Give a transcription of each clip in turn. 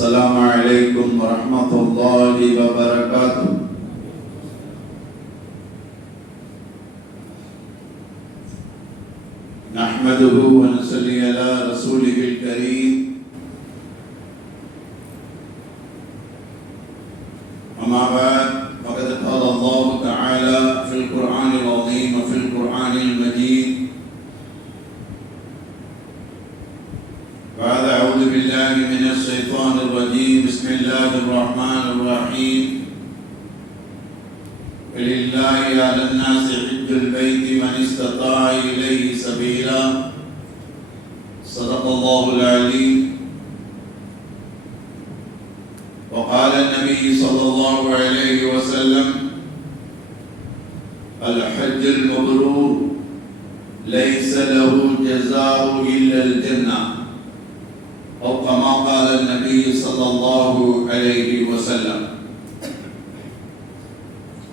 السلام عليكم ورحمة الله وبركاته. نحمده ونصلي على رسوله الكريم. أما بعد فقد قال الله تعالى في القرآن العظيم وفي القرآن المجيد بعد أعوذ بالله من الشيطان الرجيم. بسم الله الرحمن الرحيم. ولله على الناس حج البيت من استطاع إليه سبيلا. صدق الله العليم. وقال النبي صلى الله عليه وسلم: الحج المبرور ليس له جزاء إلا الجنة، أو كما قال النبي صلى الله عليه وسلم.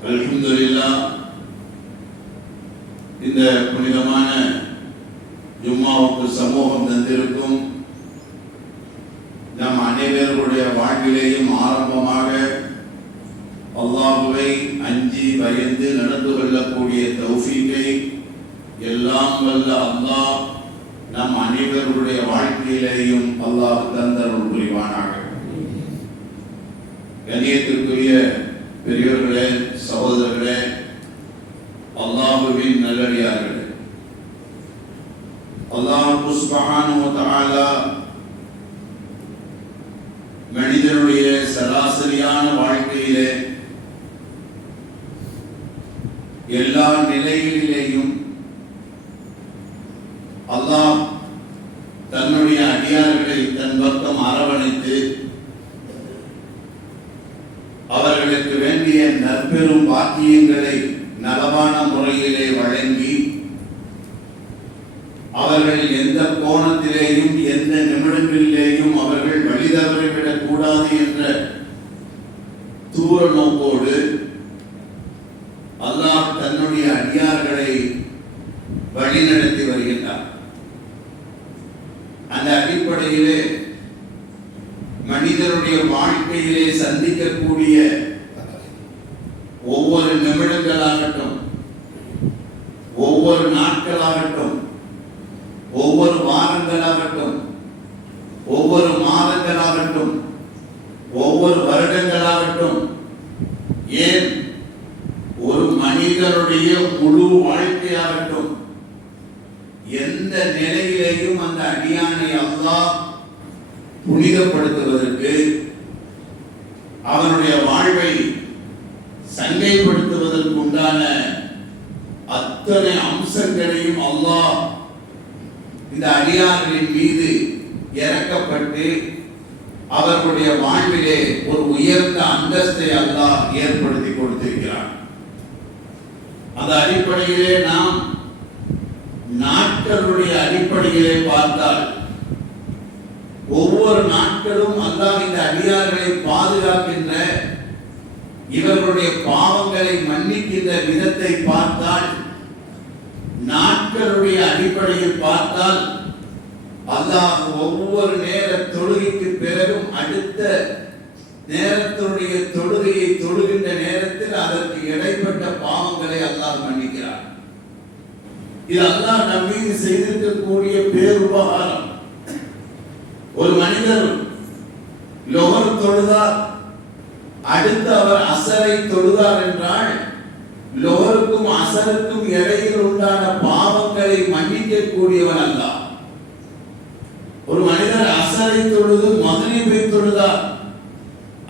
அல்ஹம்துலில்லாஹ். இந்த புனிதமான ஜும்மாவுக்கு சமூகம் தந்திருக்கும் நம் அனைவருடைய வாழ்விலேயும் ஆரம்பமாக அல்லாஹ்வை அஞ்சி பயந்து நடந்து கொள்ளக்கூடிய தௌஃபீக்கை எல்லாம் வல்ல அல்லாஹ் நம் அனைவருடைய வாழ்க்கையிலேயும் அல்லாஹ் தந்தருள் புரிவானாக. கண்ணியத்திற்குரிய பெரியோர்களே, சகோதரர்களே, அல்லாஹ்வின் நல்லடியார்களே, அல்லாஹ் சுப்ஹானஹு வ தஆலா மனிதனுடைய சராசரியான வாழ்க்கையிலே எல்லா நிலைகளிலேயும் அல்லாஹ் தன்னுடைய அடியார்களை தன் பக்கம் அரவணைத்து அவர்களுக்கு வேண்டிய நற்பெரும் பாக்கியங்களை நலமான முறையிலே வழங்கி அவர்கள் எந்த கோணத்திலேயும் எந்த நிமிடங்களிலேயும் அவர்கள் வழிதவறிவிடக் கூடாது என்ற தூர நோக்கோடு அல்லாஹ் தன்னுடைய அடியார்களை வழிநடத்தி வருகின்றார். அந்த அடிப்படையிலே மனிதனுடைய வாழ்க்கையிலே சந்திக்கக்கூடிய ஒவ்வொரு நிமிடங்களாகட்டும், ஒவ்வொரு நாட்களாகட்டும், ஒவ்வொரு வாரங்களாகட்டும், ஒவ்வொரு மாதங்களாகட்டும், ஒவ்வொரு வருடங்களாகட்டும், ஏன் ஒரு மனிதனுடைய முழு வாழ்க்கையாகட்டும், எந்த நிலையிலேயும் அந்த அடியானை அல்லாஹ் புனிதப்படுத்துவதற்கு, அவனுடைய வாழ்வை சங்கைப்படுத்துவதற்கு உண்டான அத்தனை அம்சங்களையும் அல்லாஹ் இந்த அடியார்களின் மீது இறக்கப்பட்டு அவர்களுடைய வாழ்விலே ஒரு உயர்ந்த அந்தஸ்தை அல்லாஹ் ஏற்படுத்தி கொடுத்திருக்கிறார். அந்த அடிப்படையிலே நாம் நாட்களுடைய அடிப்படையிலே பார்த்தால் ஒவ்வொரு நாட்களும் அல்லாஹ் இந்த அடியார்களை பாதுகாக்கின்ற, இவர்களுடைய பாவங்களை மன்னிக்கின்ற விதத்தை பார்த்தால், நாட்களுடைய அடிப்படையில் பார்த்தால் அல்லாஹ் ஒவ்வொரு நேர தொழுகைக்கு பிறகும் அடுத்த நேரத்தினுடைய தொழுகையை தொழுகின்ற நேரத்தில் அதற்கு இடைப்பட்ட பாவங்களை அல்லாஹ் மன்னிக்கிறார். இது அல்லாஹ் நம் மீது செய்திருக்கக்கூடிய பேருபகாரம். ஒரு மனிதர் லொஹர் தொழுதார், அடுத்து அவர் அசரை தொழுதார் என்றால் லொஹருக்கும் அசருக்கும் இடையில் உண்டான பாவங்களை மன்னிக்க கூடியவன் அல்லாஹ். ஒரு மனிதர் அசரை தொழுது மக்ரிபை தொழுதார்,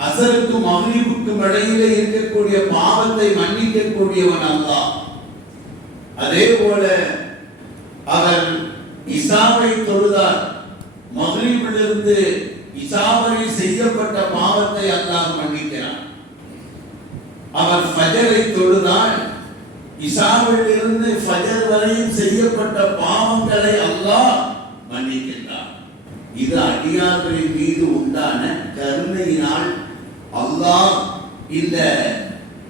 அசருக்கும் மக்ரிபுக்கும் இடையிலே இருக்கக்கூடிய பாவத்தை மன்னிக்க கூடியவன் அல்லாஹ். அதே போல அவர் இசாவை தொழுதார், மக்ரிபிலிருந்து இசா வரை செய்யப்பட்ட பாவத்தை அல்லாஹ் மன்னிக்கிறான். அவர் ஃபஜரை தொழுதால் இசாவில் இருந்து ஃபஜர் வரையும் செய்யப்பட்ட பாவங்களை அல்லாஹ் மன்னிக்கின்றார். இது அடியார்களின் மீது உண்டான கருணையினால் அல்லாஹ் இந்த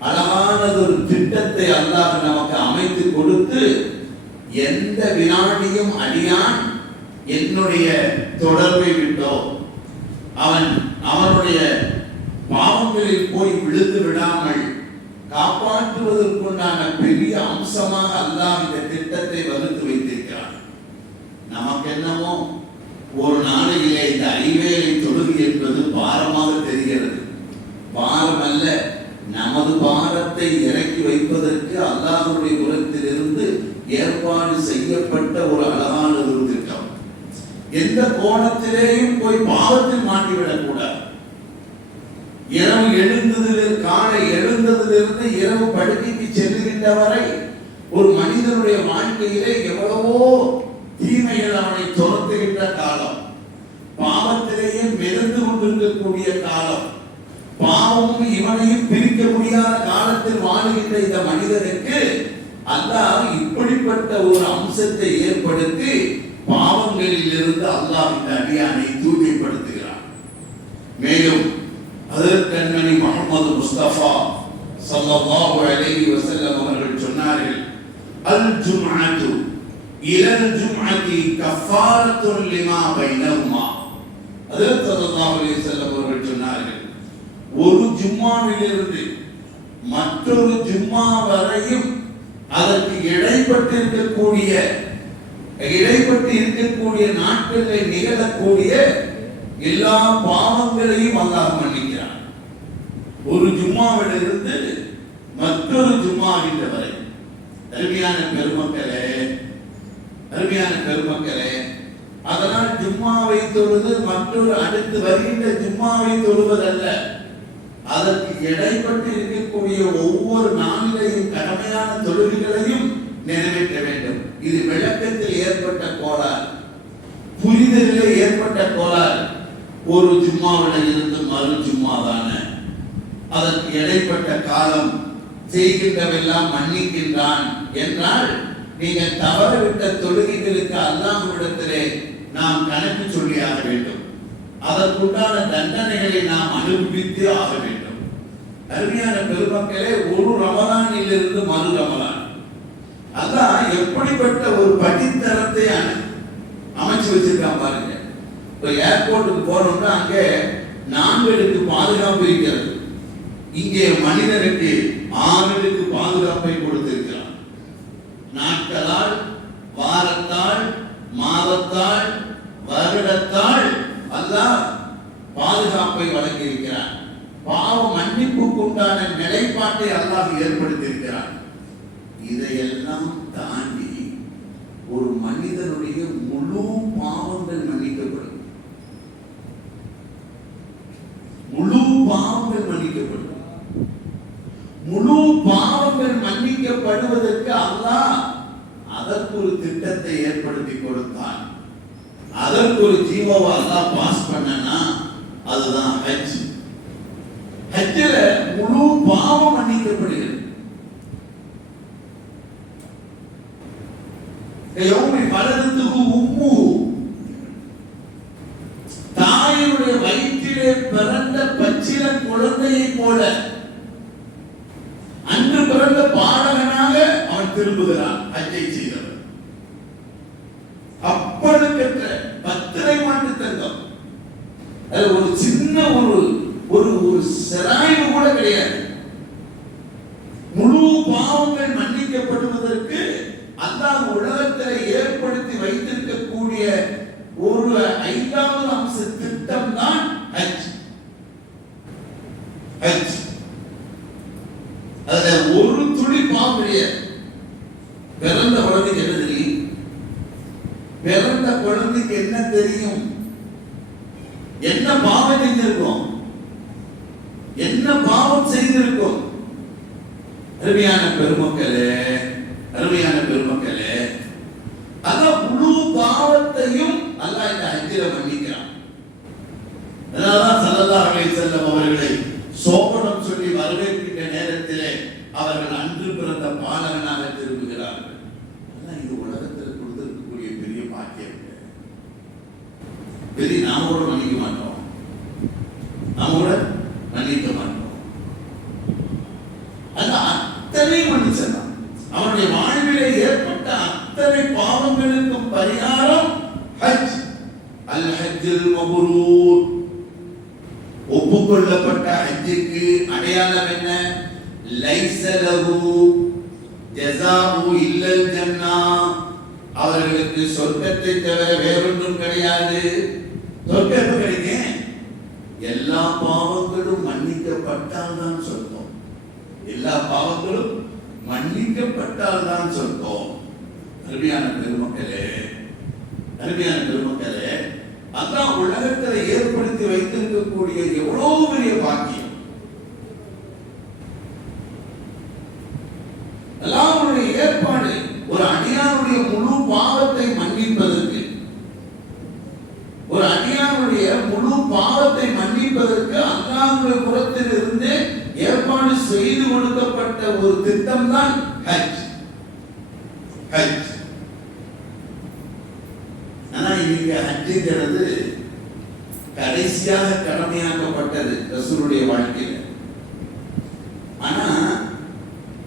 அழகானதொரு திட்டத்தை அல்லாஹ் நமக்கு அமைத்து கொடுத்து, எந்த வினாடியும் அடியான் என்னுடைய தொடர்பை விட்டோ அவன் அவனுடைய பாவங்களில் போய் விழுந்து விடாமல் காப்பாற்றுவதற்குண்டான பெரிய அம்சமாக அல்லாஹ் இந்த திட்டத்தை வகுத்து வைத்திருக்கிறான். நமக்கு என்னமோ ஒரு நாளையிலே இந்த ஐவேளை தொழுகை என்பது பாரமாக தெரிகிறது. பாரம் அல்ல, நமது பாரத்தை இறக்கி வைப்பதற்கு அல்லாஹ்வுடைய புறத்திலிருந்து ஏற்பாடு செய்யப்பட்ட ஒரு அழகான ஒரு திட்டம். எந்த கோணத்திலேயும் போய் பாவத்தில் மாட்டிவிடக் கூடாது. இரவு எழுந்ததில் காலை எழுந்ததிலிருந்து இரவு படுக்கைக்கு செல்லுகின்ற வரை ஒரு மனிதனுடைய வாழ்க்கையிலே எவ்வளவோ தீமைகள் அவனை துரத்துகின்ற காலம், பாவத்திலேயே மிதந்து கொண்டிருக்கக்கூடிய காலம், பாவமும் இவனையும் பிரிக்க முடியாத காலத்தில் வாழுகின்ற இந்த மனிதனுக்கு அல்லாஹ் இப்படிப்பட்ட ஒரு அம்சத்தை ஏற்படுத்தி பாவங்களில் இருந்து அல்லாஹ் இந்த அடியானை தூய்மைப்படுத்துகிறார். மேலும் அதற்கண்மணி முஹம்மது முஸ்தபா ஸல்லல்லாஹு அலைஹி வஸல்லம் அவர்கள் சொன்னார்கள், அல் ஜும்அத்து இலல் ஜும்அத்தி கஃபாரத்துன் லிமா பைனஹுமா. ஹஜ்ரத் ஸல்லல்லாஹு அலைஹி வஸல்லம் அவர்கள் சொன்னார்கள், ஒரு ஜும்மாவிலிருந்து மற்றொரு ஜும்மா வரையும் அதற்கு இடைப்பட்டு இருக்கக்கூடிய நாட்களில் நிகழக்கூடிய எல்லா பாவங்களையும் அல்லாஹ் மன்னிக்கிறான். ஒரு ஜும்மாவிலிருந்து மற்றொரு ஜும்மாவின் வரை. அருமையான பெருமக்களே, அதனால் ஜும்மாவை தொழுது மற்றொரு அடுத்து வருகின்ற ஜும்மாவை தொழுவதல்ல, அதற்கு இடைப்பட்டு இருக்கக்கூடிய ஒவ்வொரு நாளிலையும் கடமையான தொழுகைகளையும் நிறைவேற்ற வேண்டும். இது விளக்கத்தில் ஏற்பட்ட கோளாறு, புரிதலில் ஏற்பட்ட கோளாறு. ஒரு ஜும்மாவில் இருந்து மறு ஜும்மாதான, அதற்கு இடைப்பட்ட காலம் செய்கின்றவெல்லாம் மன்னிக்கின்றான் என்றால், நீங்கள் தவறவிட்ட தொழுகைகளுக்கு அல்லாஹ்விடத்திலே நாம் கணக்கு சொல்லியாக வேண்டும். அதற்குண்டான தண்டனைகளை நாம் அனுபவித்து ஆக வேண்டும். அருமையான பெருமக்களே, ஒரு ரமலானில் இருந்து மறு ரமலான், அதான் எப்படிப்பட்ட ஒரு படித்தரத்தை அமைச்சு வச்சிருக்கான் பாருங்க. இப்போ ஏர்போர்ட்டுக்கு போறோம்னா அங்கே நான்களுக்கு பாதுகாப்பு இருக்கிறது, இங்கே மனிதனுக்கு 6களுக்கு பாதுகாப்பை கொடுத்திருக்கிறான். நாட்களால், வாரத்தால், மாதத்தால், வருடத்தால் அல்லாஹ் பாதுகாப்பை வழங்கி இருக்கிறான். பாவ மன்னிப்புக்கு உண்டான நிலைப்பாட்டை அல்லாஹ் ஏற்படுத்தியிருக்கிறான். இதையெல்லாம் தாண்டி ஒரு மனிதனுடைய முழு பாவங்கள் மன்னிக்கப்படும். முழு பாவங்கள் மன்னிக்கப்படுவதற்கு அல்லாஹ் அதற்கு ஒரு திட்டத்தை ஏற்படுத்தி கொடுத்தான். அதற்கு ஒரு ஜீவாவை அல்லாஹ் பாஸ் பண்ணனா அதுதான் ஹஜ். ஹஜ்ல முழு பாவம் மன்னிக்கப்படுகிறது. யௌமி வலதத்துஹு உம்முஹு, தாயுடைய வயிற்றிலே பிறந்த பச்சில குழந்தையை போல அன்று பிறந்த பாடகனாக அவன் திரும்புகிறான். ஹஜ்ஜை செய்தவன் அப்பழுக்கற்ற 10 மாட்டு தங்கம், அது ஒரு சின்ன ஒரு சிராய்வு கூட கிடையாது. முழு பாவங்கள் மன்னிக்கப்படுவதற்கு அல்லாஹ் உலகத்தில் ஏற்படுத்தி வைத்திருக்கக்கூடிய ஒரு 5வது அம்ச திட்டம் தான் ஹஜ். அதுல ஒரு துளி பாவம் கிடையாது. பிறந்த குழந்தைக்கு என்ன தெரியும்? பிறந்த குழந்தைக்கு என்ன தெரியும்? என்ன பாவம் செஞ்சிருக்கோம், என்ன பாவம் செய்திருக்கோம்? அருமையான பெருமக்களே, அதான் முழு பாவத்தையும் அல்லாஹ் இந்த ஹஜ்ஜில மன்னிக்கிறான். அதனால்தான் ஸல்லல்லாஹு அலைஹி வஸல்லம் அவர்களை சோபனம் சொல்லி வரவேற்கின்ற நேரத்திலே அவர்கள் அன்று பிறந்த பாலகனாக திரும்புகிறார்கள். இது உலகத்தில் கொடுத்திருக்கக்கூடிய பெரிய பாக்கியம். பெரிய நாம கூட மன்னிக்க மாட்டோம். அந்த அத்தனை மனுஷன் அவனுடைய வாழ்விலே ஏற்பட்ட அத்தனை பாவங்களுக்கும் பரிகாரம் ஹஜ். அல் ஹஜ்ஜுல் மப்ரூர். ஹஜ்ஜுக்கு அடையாளம் என்ன? லைஸ லஹு ஜஸாஉ இல்லல் ஜன்னah, அவர்களுக்கு சொர்க்கத்தை தவிர வேறொன்றும் கிடையாது. சொர்க்கம் எப்ப கிடைக்கும்? எல்லா பாவங்களும் மன்னிக்கப்பட்டால் தான் சொர்க்கம். எல்லா பாவங்களும் மன்னிக்கப்பட்டால் தான் சொர்க்கம். அருமையான பெருமக்களே, அருமையான பெருமக்களே, அல்லாஹ் உலகத்தில் ஏற்படுத்தி வைத்திருக்கக்கூடிய எவ்வளவு பெரிய பாக்கியம். அல்லாஹ்வுடைய ஏற்பாடு ஒரு அடியானுடைய முழு பாவத்தை மன்னிப்பதற்கு, ஒரு அடியானுடைய முழு பாவத்தை மன்னிப்பதற்கு அல்லாஹ்வுடைய புறத்தில் இருந்து ஏற்பாடு செய்து கொடுக்கப்பட்ட ஒரு திட்டம் தான் ஹஜ். ஹஜ். ஆனா இன்னைக்கு ஹஜ்ஜுங்கிறது கடைசியாக கடமையாக்கப்பட்டது ரசூலுடைய வாழ்க்கையில. ஆனா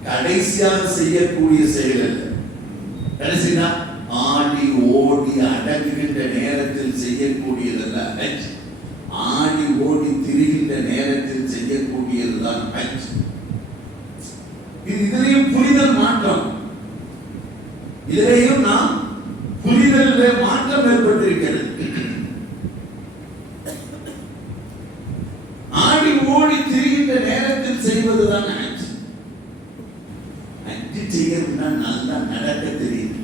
கடைசியாக செய்யக்கூடிய செயல் அல்ல. கடைசினா ஆடி ஓடி அடங்குகின்ற நேரத்தில் செய்யக்கூடியதல்ல ஹஜ். ஆடி ஓடி திரிகின்ற நேரத்தில் செய்யக்கூடியதுதான் ஹஜ். இதிலேயும் புரிதல் மாற்றம், இதிலேயும் நாம் புரிதலில் மாற்றம் ஏற்பட்டிருக்கிறது. ஆடி ஓடி திரிகின்ற நேரத்தில் செய்வதுதான் ஹஜ். ஹஜ் செய்யணும்னா நல்லா நடக்க தெரியும்.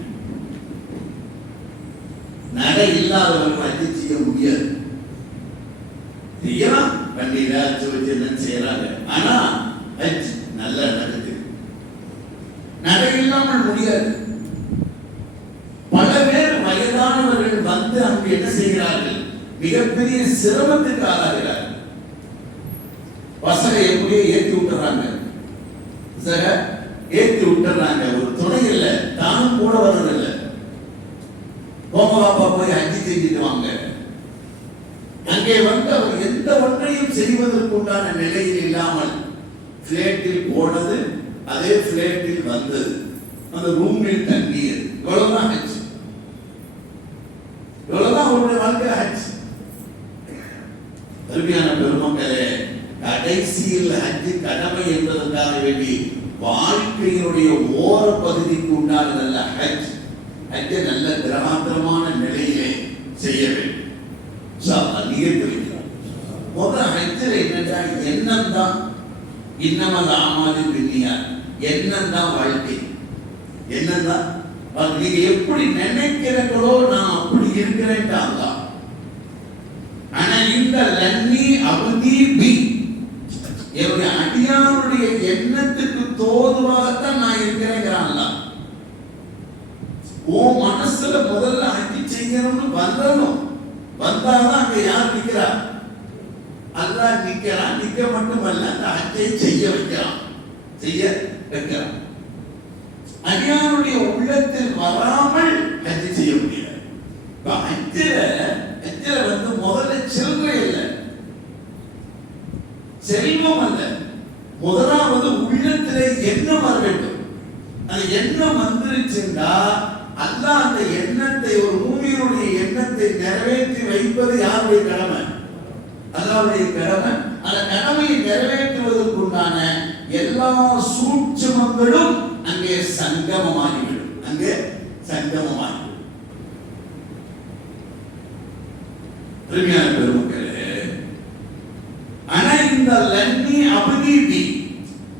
நடை இல்லாதவர்கள் ஹஜ் செய்ய முடியாது. செய்யலாம், வண்டியில வச்சு செய்யறாங்க. ஆனா ஹஜ் நல்லா நடக்குது. நடை இல்லாமல் முடியாது. பல பேர் வயதானவர்கள் வந்து அங்கு என்ன செய்கிறார்கள்? மிகப்பெரிய சிரமத்துக்கு ஆளாகிறார்கள். பசங்க எப்படியே ஏற்றி விட்டுறாங்க, ஏற்றி விட்டுறாங்க. ஒரு துணை இல்லை, தானும் கூட வர்றதில்லை. போங்க பாப்பா போய் ஹஜ் செஞ்சுட்டு வாங்க. அங்கே வந்து அவர் எந்த ஒன்றையும் செய்வதற்கு உண்டான நிலையில் இல்லாமல் பிளேட்டில் போனது, அதே பிளேட்டில் வந்தது, அந்த ரூமில் தங்கியது. இவ்வளவுதான் ஹஜ். இவ்வளவுதான் அவருடைய வாழ்க்கை ஹஜ். அருமையான பெருமக்களே, கடைசியில் ஹஜ் கடமை என்பதற்காக வேண்டி வாழ்க்கையினுடைய ஓர பகுதிக்கு உண்டானதல்ல ஹஜ். ஹஜ்ஜை நல்ல திரகாத்திரமான நிலையிலே செய்ய வேண்டும். முதல் ஹஜ்ஜில் என்னன்னா எண்ணம் தான். இன்னமல் ஆமாலு பின்னியாத், எண்ணம் தான் வாழ்க்கை. எண்ணம் தான். நீங்க எப்படி நினைக்கிறீங்களோ நான் அப்படி இருக்கிறேன். ஆனா இந்த லன்னி அபதி பி, என்னுடைய அடியானுடைய எண்ணத்துக்கு தோதுவாகத்தான் நான் இருக்கிறேங்கிறான்ல. ஓ மனசுல முதல்ல ஹஜ் செய்யணும்னு வரணும். வந்தாதான் அங்க யார் நிக்கிறா? அல்லாஹ் நிக்கிறான். நிக்க மட்டுமல்ல, அந்த ஹஜ்ஜை செய்ய வைக்கிறான், செய்ய வைக்கிறான். அடியானுடைய உள்ளத்தில் வராமல் ஹஜ் செய்ய முடியாது. ஹஜ்ஜில வந்து முதல்ல செல்வம் இல்லை, செல்வம் அல்ல. முதலாவது உள்ளத்திலே எண்ணம் வர வேண்டும். அந்த எண்ணம் வந்துருச்சுன்னா அல்லாஹ் அந்த எண்ணத்தை, ஒரு மூமியினுடைய எண்ணத்தை நிறைவேற்றி வைப்பது யாருடைய கடமை? அல்லாஹ்வுடைய கடமை. அந்த கடமையை நிறைவேற்றுவதற்குண்டான எல்லா சூட்சுமங்களும் அங்கே சங்கமமாகிவிடும். அங்கே சங்கமமாகிவிடும். அருமையான பெருமக்களே, ஆனா இந்த லன்னி அபதி,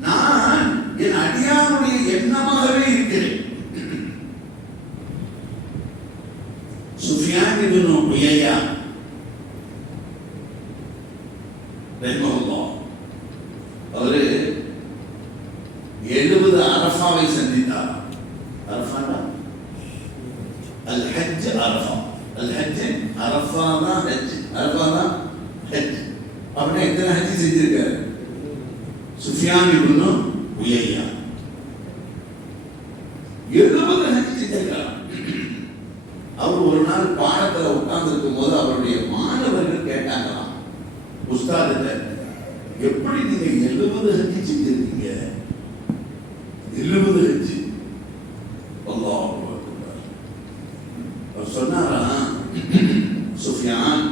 நான் என் அடியானுடைய எண்ணமாகவே இருக்கிறேன். சுஃபியான் இப்னு உயையா ரஹ்மத்துல்லாஹ், அவரு 70 அரஃபாவை சந்தித்தார். அரஃபானா அல் ஹஜ், அரஃபா அல் ஹஜ், அரஃபா தான் ஹஜ், அரஃபா தான் ஹஜ். அப்படின்னா எத்தனை ஹஜ் செஞ்சிருக்காரு சுஃபியான் இப்னு உயையா? 70 ஹஜ் செஞ்சிருக்கார். அவர் ஒரு நாள் பாடத்துல உட்கார்ந்து இருக்கும் போது அவருடைய மாணவர்கள் கேட்டாங்களாம், உஸ்தாதிட்ட, எப்படி நீங்க 70 ஹஜ் செஞ்சிருக்கீங்க? 70 ஹஜ். அல்லாஹ் அக்பர். அவர் சொன்னாரா, சுஃபியான்,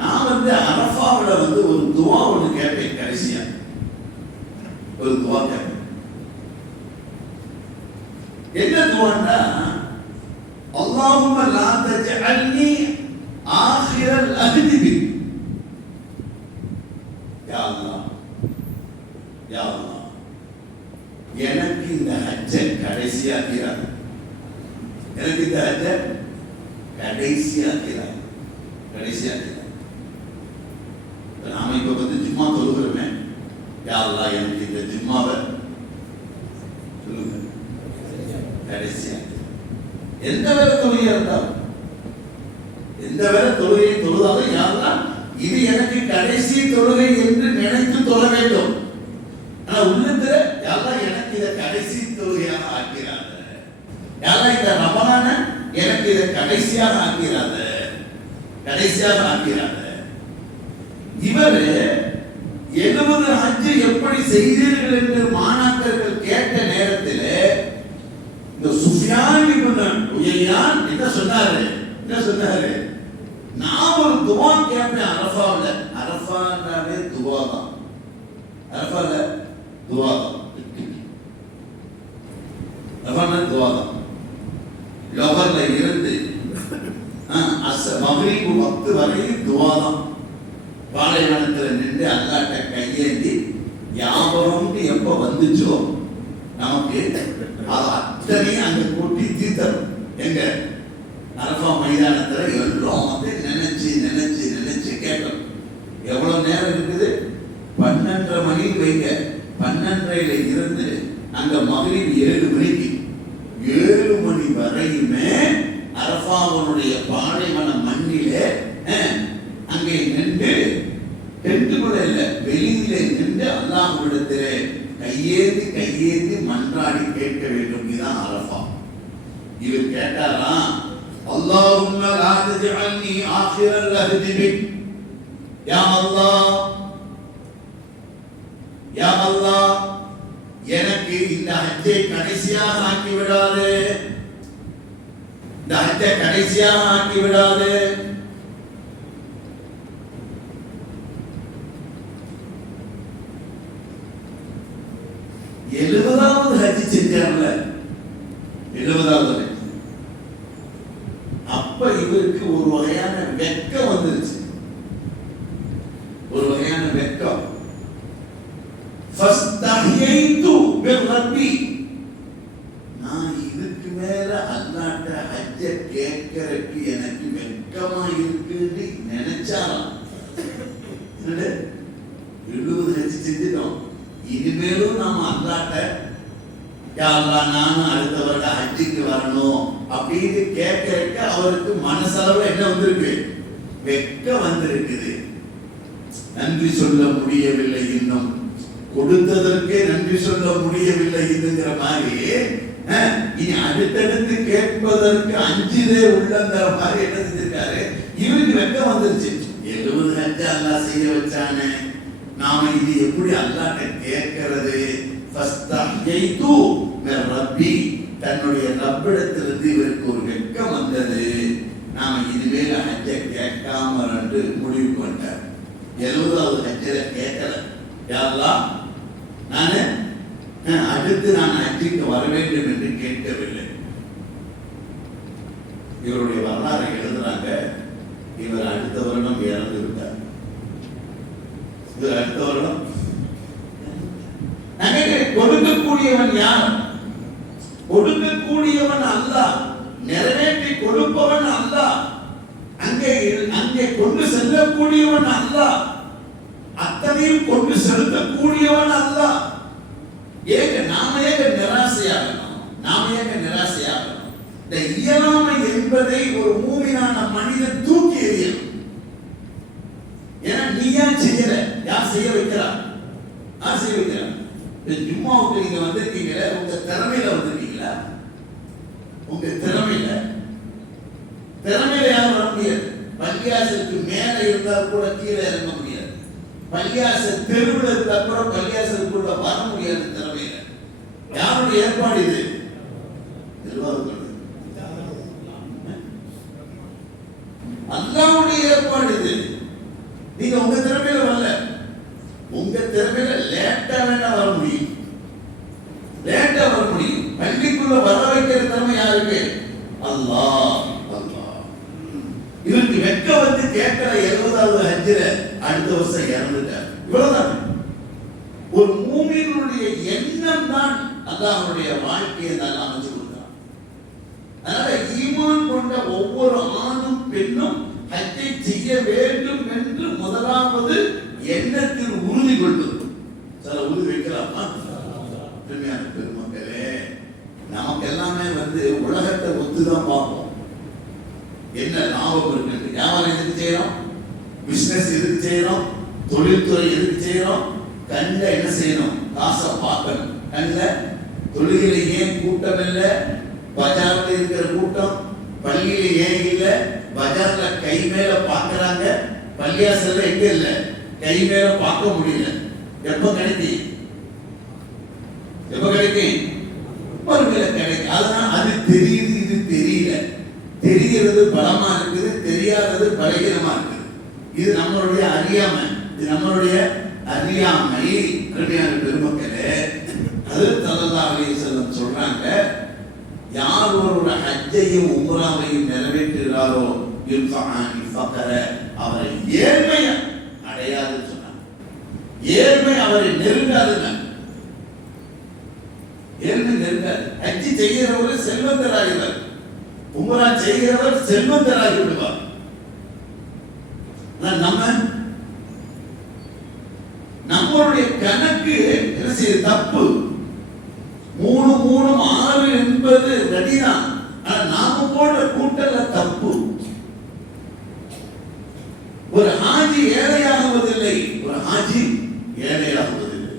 நான் வந்து அரஃபாவில ஒரு துவா கேட்க. என்ன துவான்னா, அல்லாஹும்ம லா தஜஅல்னி ஆகிரல் அஹ்தி பிக். யா அல்லாஹ், யா அல்லாஹ், எனக்கு இந்த ஹஜ்ஜை கடைசியாக்கிறார். எனக்கு இந்த ஹஜ்ஜை கடைசியாக்கிறார். கடைசியாக்கிறார். நாம இப்ப ஜும்மா தொழுகிறோமே, யா அல்லாஹ் எனக்கு இந்த ஜும்மாவை சொல்லுங்க கடைசியா. எந்த வேலை தொழுகையா இருந்தாலும், எந்த வேலை தொழுகையை தொழுதாலும், யா அல்லாஹ் இது எனக்கு கடைசி தொழுகை என்று நினைத்து தொழ வேண்டும். ஆனா உள்ளத்துல யா அல்லாஹ் எனக்கு இதை கடைசி தொழுகையாக ஆக்கிறாங்க, யா அல்லாஹ் இந்த ரமலான எனக்கு இதை கடைசியாக ஆக்கிறாங்க, கடைசியாக ஆக்கிறாங்க. இவரு 70 ஹஜ் எப்படி செய்தீர்கள் என்று மாணாக்கர்கள் கேட்ட நேரத்தில் இந்த சுஃபியான் இப்னு உயையான் என்ன சொன்னாரு? நான் ஒரு துவா கேட்பேன் அரஃபாவுல. அரஃபானாவே துவா தான். அரஃபால துவா தான். அரஃபானா துவா தான். லோகர்ல இருந்து மக்ரிப் வக்த் வரை துவா தான். பாலைவனத்தில் நின்று அல்லாட்ட கையேந்தி ஞாபகம் எப்ப வந்துச்சோ நமக்கு அது அத்தனையும் அங்க கூட்டி தீர்த்தரும். எங்க அரஃபா மைதானத்துல எல்லாம் நினைச்சு கேட்கணும். எவ்வளவு நேரம் இருக்குது? 12:30 மணி வைங்க. 12:30 இருந்து அங்க மக்ரிப் 7 மணிக்கு, 7 மணி வரையுமே அரஃபாவுடைய பாலைவன மண்ணிலே அங்கே நின்று, டென்ட்டுக்குள்ள இல்ல, வெளியிலே நின்று அல்லாஹ்விடத்திலே கையேந்தி மன்றாடி கேட்க வேண்டும். இதுதான் அரஃபா. இவர் கேட்டாரா, அல்லாஹும்ம லா தஜஅல்னி ஆகிரல் அஹ்தி பிக். யா அல்லாஹ், யா அல்லாஹ் எனக்கு இந்த ஹஜ்ஜை கடைசியாக ஆக்கி விடாதே, இந்த ஹஜ்ஜை கடைசியாக ஆக்கி விடாதே. எழுபதாவது ஹஜ் செஞ்சார்ல, 70வது ஹஜ். அப்ப இவருக்கு ஒரு வகையான வெட்கம் வந்துருச்சு, ஒரு வகையான வெட்கம். ஃபஸ்தஹியைது பிர்ரப்பி, நான் இதுக்கு மேல அல்லாஹ்ட்ட ஹஜ்ஜ கேட்கறதுக்கு எனக்கு வெட்கமா இருக்குன்னு நினைச்சாராம். 70 ஹஜ் செஞ்சிட்டோம், இனிமேலும் நாம அல்லாஹ்ட்ட யா அல்லாஹ் நானும் அடுத்த வருடம் ஹஜ்ஜுக்கு வரணும் அப்படின்னு கேட்கறதுக்கு அவருக்கு மனசளவுல என்ன வந்திருக்கு? வெட்கம் வந்திருக்குது. நன்றி சொல்ல முடியவில்லை, இன்னும் கொடுத்ததற்கே நன்றி சொல்ல முடியவில்லை இதுங்கிற மாதிரி இனி அடுத்தடுத்து கேட்பதற்கு அஞ்சிலே உள்ளங்கிற மாதிரி என்ன செஞ்சிருக்காரு? இவருக்கு வெட்கம் வந்துருச்சு. 70 ஹஜ் அல்லாஹ் செய்ய வச்சானே, நாம இது எப்படி அல்லாஹ்ட்ட கேட்கிறது? ஃபஸ்தஹ்யைது மின் ரப்பி, தன்னுடைய ரப்பிடத்திலிருந்து இவருக்கு ஒரு வெட்கம் வந்தது. நாம இதுவேல ஹஜ்ஜை கேட்காம முடிவு கொண்டார். 70வது ஹஜ்ஜில கேட்கல, யா அல்லாஹ் நானு அடுத்து நான் ஹஜ்ஜுக்கு வர வேண்டும் என்று கேட்கவில்லை. இவருடைய வரலாறை எழுதுறாங்க. இவர் அடுத்த வருடம் இறந்து விட்டார். இவர் அடுத்த வருடம் கொடுக்கக்கூடியவன் யார்? கொடுக்கக்கூடியவன் அல்லாஹ், நிறைவேற்றி கொடுப்பவன் அல்லாஹ், அங்கே கொண்டு செல்லக்கூடியவன் அல்லாஹ், அத்தனையும் கொண்டு செலுத்தக்கூடியவன் அல்லாஹ். நாம ஏக நிராசையாகணும், இந்த இயலாமை என்பதை ஒரு மூமினான மனிதன் தூக்கி எறியணும். ஏன்னா நீ ஏன் செய்யல, யார் செய்ய வைக்கிறார்? யார் செய்ய வைக்கிறார்? ஜும்மாவுக்கு நீங்க வந்திருக்கீங்களே, உங்க திறமையில வந்திருக்கீங்களா? உங்க திறமையில யாரும் வர முடியாது. பள்ளியாசலுக்கு மேல இருந்தா கூட கீழே இறங்க முடியாது. பள்ளியாசல் தெருவில் இருந்தா கூட பள்ளியாசலுக்குள்ள வர முடியாது. திறமையில யாருடைய ஏற்பாடு இது? அல்லாஹ்வுடைய ஏற்பாடு இது. நீங்க உங்க திறமையில வரல, உங்க திறமையில லேட்டா வேணா வர முடியும். அல்லாஹ் அல்லாஹ். இவருக்கு வெட்க வந்து கேட்கிற 70வது ஹஜ்ஜில அடுத்த வருஷம் இறந்துட்டார். இவ்வளவுதான். ஒரு மூமினுடைய எண்ணம் தான் அல்லாஹ்வுடைய வாழ்க்கையை நல்லா அமைச்சு கொடுத்தார். அதனால ஈமான் கொண்ட ஒவ்வொரு ஆணும் பெண்ணும் ஹஜ்ஜை செய்ய வேண்டும் என்று முதலாவது எண்ணத்தில் உறுதி கொள்வது. சில உறுதி வைக்கலாமா? பெருமக்களே, நமக்கு எல்லாமே உலகத்தை ஒத்துதான் பார்ப்போம். என்ன லாபம் இருக்கு? வியாபாரம் எதுக்கு செய்யறோம்? பிசினஸ் எதுக்கு செய்யறோம்? தொழில்துறை எதுக்கு செய்யறோம்? கண்ட என்ன செய்யணும்? காசை பார்க்கணும். கண்ட தொழில ஏன் கூட்டம் இல்லை? பஜார்ல இருக்கிற கூட்டம் பள்ளியில ஏன் இல்ல? பஜார்ல கை மேல பார்க்கறாங்க, பள்ளியாசல்ல எங்க இல்ல? கை மேல பார்க்க முடியல. எப்ப கிடைக்கும்? எப்ப கிடைக்கும்? மறுமையில கிடைக்கும். அதனால அது தெரியுது, இது தெரியல. தெரிகிறது பலமா இருக்குது, தெரியாதது பலகீனமா இருக்குது. இது நம்மளுடைய அறியாமை. இது நம்மளுடைய அறியாமை. அருமையான பெருமக்களே, ஹஜ்ரத் ஸல்லல்லாஹு அலைஹி வஸல்லம் சொல்றாங்க, யார் ஒரு ஹஜ்ஜையும் உம்ராவையும் நிறைவேற்றுகிறாரோ யுல்ஃபானி ஃபக்ர, அவரை ஏழ்மை அடையாதுன்னு சொன்னாங்க. ஏழ்மை அவரை நெருங்காதுங்க. ஏழ்மை நெருங்காது. ஹஜ்ஜி செய்கிறவர் செல்வந்தராகிறார், உம்ரா செய்கிறவர் செல்வந்தராகி விடுவார். நம்மளுடைய கணக்கு என்ன செய்ய தப்பு. 3 3 6 என்பது ரெடிதான். ஆனா நாம போடுற கூட்டல்ல தப்பு. ஒரு ஹாஜி ஏழையாகுவதில்லை, ஒரு ஹாஜி ஏழையாகுவதில்லை.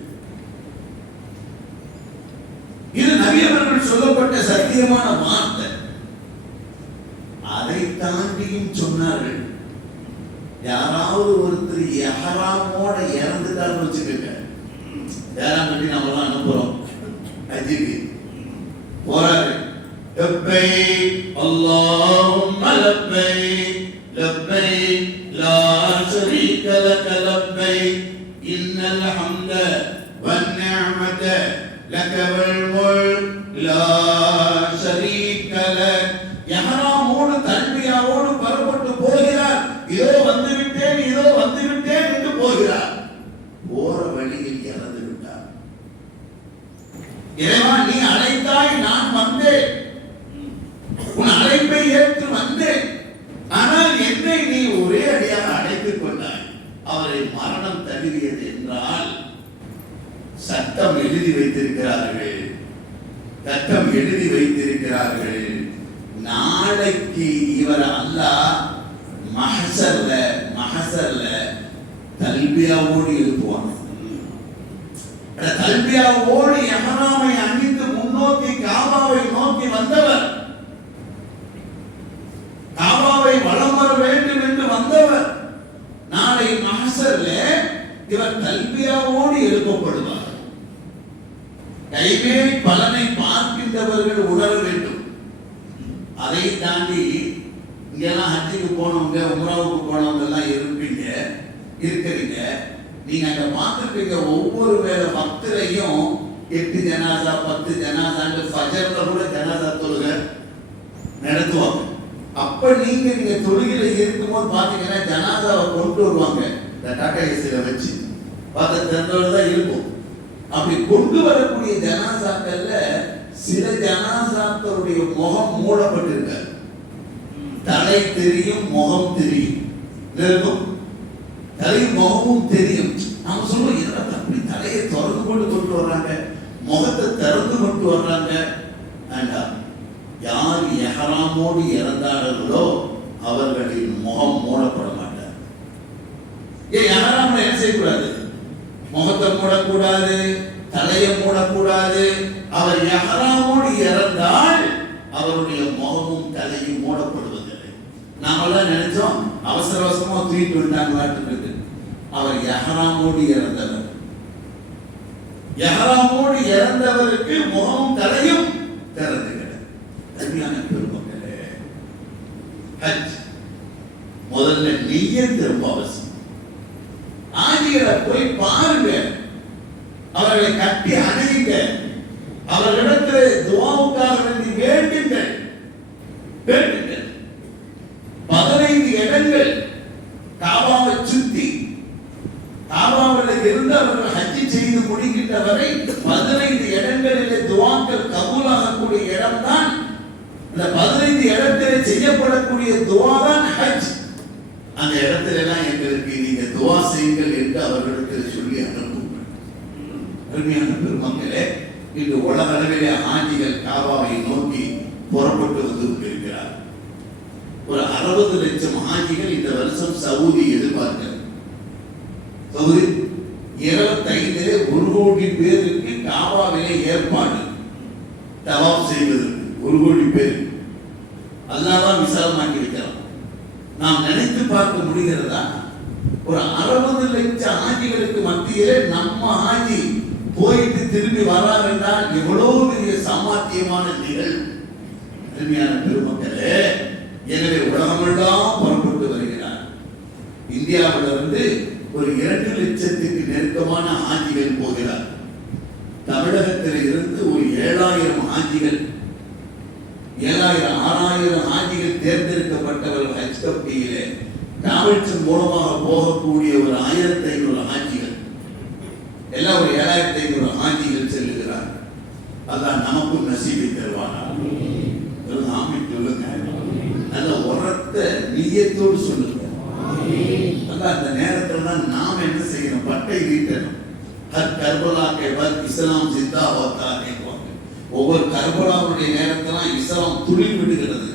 இது நபி அவர்கள் சொல்லப்பட்ட சத்தியமான வார்த்தை. அதை தாண்டியும் சொன்னார்கள், யாராவது ஒருத்தர் இஹ்ராமோட இறந்துட்டாருன்னு வச்சுக்கோங்க, யாராம் கட்டி நம்மளாம் அனுப்புறோம் ஹஜ்ஜுக்கு போறாரு, லப்பைக் அல்லாஹும்ம லப்பைக் லப்பைக் லா ஷரீக லக லப்பைக் இன்னல் ஹம்த வன் நிஅமத லக வல் முல்க் லா ஷரீக லக். இஹ்ராமோடு தல்பியாவோடு புறப்பட்டு போகிறார். இதோ வந்து விட்டேன், இதோ வந்து விட்டேன் என்று போகிறார். போற வழியில் இறந்து விட்டார். இறைவா, நீ அழைத்தாய், நான் வந்தேன், உன் அழைப்பை ஏற்று வந்தேன். ஆனால் என்னை நீ ஒரே அடியாக அழைத்துக் கொண்டாய். அவரை மரணம் தழுவியது என்றால் சட்டம் எழுதி வைத்திருக்கிறார்கள், சட்டம் எழுதி வைத்திருக்கிறார்கள். நாளைக்கு இவர் அல்லாஹ் மஹஸர்ல தல்பியாவோடு எழுப்புவாங்க. தல்பியாவோடு இஹ்ராமை அணிந்து முன்னோக்கி காபாவை நோக்கி வந்தவர், காபாவை வலம் வர வேண்டும் என்று வந்தவர், நாளை மஹஸர்ல இவர் தல்பியாவோடு எழுப்பப்படுவார். கைமேல் பலனை பார்க்கின்றவர்கள் உணர வேண்டும். அதை தாண்டி இங்கெல்லாம் ஹஜ்ஜுக்கு போனவங்க, உம்ராவுக்கு போனவங்க எல்லாம் இருக்கிறீங்க. நீங்க அங்க பார்த்திருப்பீங்க, ஒவ்வொரு வேளை பக்தரையும் 8 ஜனாசா 10 ஜனாசான்னு ஃபஜர்ல கூட ஜனாசா தொழுகை நடத்துவாங்க. அப்ப நீங்க தொழுகையில இருக்கும்போது பாத்தீங்கன்னா ஜனாசாவை கொண்டு வருவாங்க, இந்த டாடா ஏசில வச்சு பார்த்த திறந்தோடு தான் இருக்கும். அப்படி கொண்டு வரக்கூடிய ஜனாசாக்கள்ல சில ஜனாசாக்களுடைய முகம் மூடப்பட்டிருக்காரு. தலை தெரியும், முகம் தெரியும், தலை முகமும் தெரியும். நாம சொல்லுவோம், இதெல்லாம் அப்படி தலையை திறந்து கொண்டு வர்றாங்க, முகத்தை திறந்து கொண்டு வர்றாங்க. யார் இஹ்ராமோடு இறந்தார்களோ அவர்களின் முகம் மூடப்பட மாட்டார். ஏன் இஹ்ராம்ல என்ன செய்யக்கூடாது? முகத்தை மூடக்கூடாது, தலையை மூடக்கூடாது. அவர் இஹ்ராமோடு இறந்தால் அவருடைய முகமும் தலையும் மூடப்படுவதில்லை. நாமெல்லாம் நினைச்சோம் அவசர அவசரமா தூக்கிட்டு விட்டாங்க. அவர் இஹ்ராமோடு இறந்தவர். இஹ்ராமோடு இறந்தவருக்கு முகமும் தலையும் திறந்துகிறது. அருமையான பெருமக்களே, ஹஜ் முதல்ல நிய்யத் ரொம்ப அவசியம். ஆஜிகளை போய் பாருங்க, அவர்களை கட்டி அணையுங்க, அவர்களிடத்தில் துஆவுக்காக வேண்டி வேண்டுங்கள். கேட்டுங்கள். 15 இடங்கள் காபாவை சுத்தி, காபாவில் இருந்து அவர்கள் ஹஜ் செய்து முடிக்கின்ற வரை 15 இடங்களிலே துஆக்கள் கபூலாகக்கூடிய இடம் தான். இந்த 15 இடத்திலே செய்யப்படக்கூடிய துஆ தான் ஹஜ். அந்த இடத்துல எல்லாம் எங்களுக்கு நீங்க துஆ செய்யுங்கள் என்று அவர்களுக்கு சொல்லி அனுப்புங்கள். அருமையான பெருமக்களே, இன்று உலக அளவிலே ஹாஜிகள் காபாவை நோக்கி புறப்பட்டு வந்து கொண்டிருக்கிறார். ஒரு 60 லட்சம் ஹாஜிகள் இந்த வருஷம் சவுதி எதிர்பார்க்கிறது. சவுதி 25 1 கோடி பேருக்கு காபாவிலே ஏற்பாடு தவாப் செய்வதற்கு. 1 கோடி பேர் அல்லாஹ் விசாலமாக்கி இருக்கிறார். நாம் நினைத்து பார்க்க முடிகிறதா? ஒரு 60 லட்சம் ஹாஜிகளுக்கு மத்தியிலே நம்ம ஹாஜி போயிட்டு திரும்பி வரார் என்றால் எவ்வளவு பெரிய சாமர்த்தியமான நிகழ்வு. அருமையான பெருமக்களே, எனவே உலகமெல்லாம் புறப்பட்டு வருகிறார். இந்தியாவிலிருந்து ஒரு 2 லட்சத்துக்கு நெருக்கமான ஹாஜிகள் போகிறார். தமிழகத்தில் இருந்து ஒரு 7000 ஹாஜிகள், 7000 6000 ஹாஜிகள் தேர்ந்தெடுக்கப்பட்டவர்கள் ஹஜ் கமிட்டியிலே டிராவல்ஸ் மூலமாக போகக்கூடிய ஒரு 1500 ஹாஜிகள், எல்லாம் ஒரு 7500 ஹாஜிகள் செல்லுகிறார். அல்லாஹ் நமக்கும் நசீபை தருவானா? ஆமீன் சொல்லுங்க. நல்ல உரத்த நியத்தோடு சொல்லுங்க. அல்லாஹ் அந்த நேரத்துல தான் நாம் என்ன செய்யணும்? பட்டை வீட்டணும். ஹர் கர்பலா கே பத் இஸ்லாம் ஜிந்தா ஹோத்தா கேட்பாங்க. ஒவ்வொரு கர்பலாவுடைய நேரத்துல இஸ்லாம் துளிர் விடுகிறது,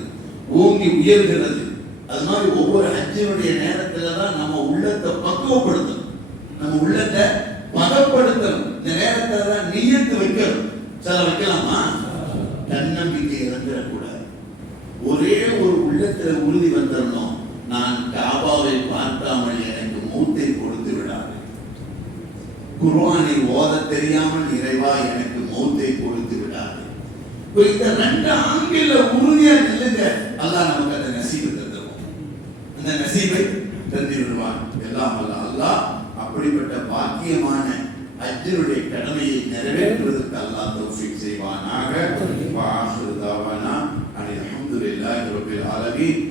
ஓங்கி உயர்கிறது. அது மாதிரி ஒவ்வொரு ஹஜ்ஜினுடைய நேரத்துல தான் நம்ம உள்ளத்தை பக்குவப்படுத்தணும், நம்ம உள்ளத்தை பதப்படுத்தணும். இந்த நேரத்துல தான் நியத்து வைக்கணும். சில வைக்கலாமா? தன்னம்பிக்கை இழந்துடக்கூடாது. ஒரே ஒரு உள்ளத்துல உறுதி வந்துடணும், நான் காபாவை பார்க்காமல் எனக்கு மூத்தை கொடுத்து விடாது, குர்ஆனை ஓத தெரியாமல் இறைவா எனக்கு மௌத்தை கொடுத்து விடாது. இந்த 2 ஆங்கில உறுதியா நில்லுங்க. அல்லாஹ் நமக்கு அந்த நசீபை தந்துருவான், அந்த நசீபை தந்து விடுவான். எல்லாம் அல்லாஹ் அப்படிப்பட்ட பாக்கியமான ஹஜ்ஜினுடைய கடமையை நிறைவேற்றுவதற்கு அல்லாஹ் தௌஃபீக் செய்வானாக. வ ஆகிரு தாவானா அல்ஹம்துலில்லாஹி ரப்பில் ஆலமீன்.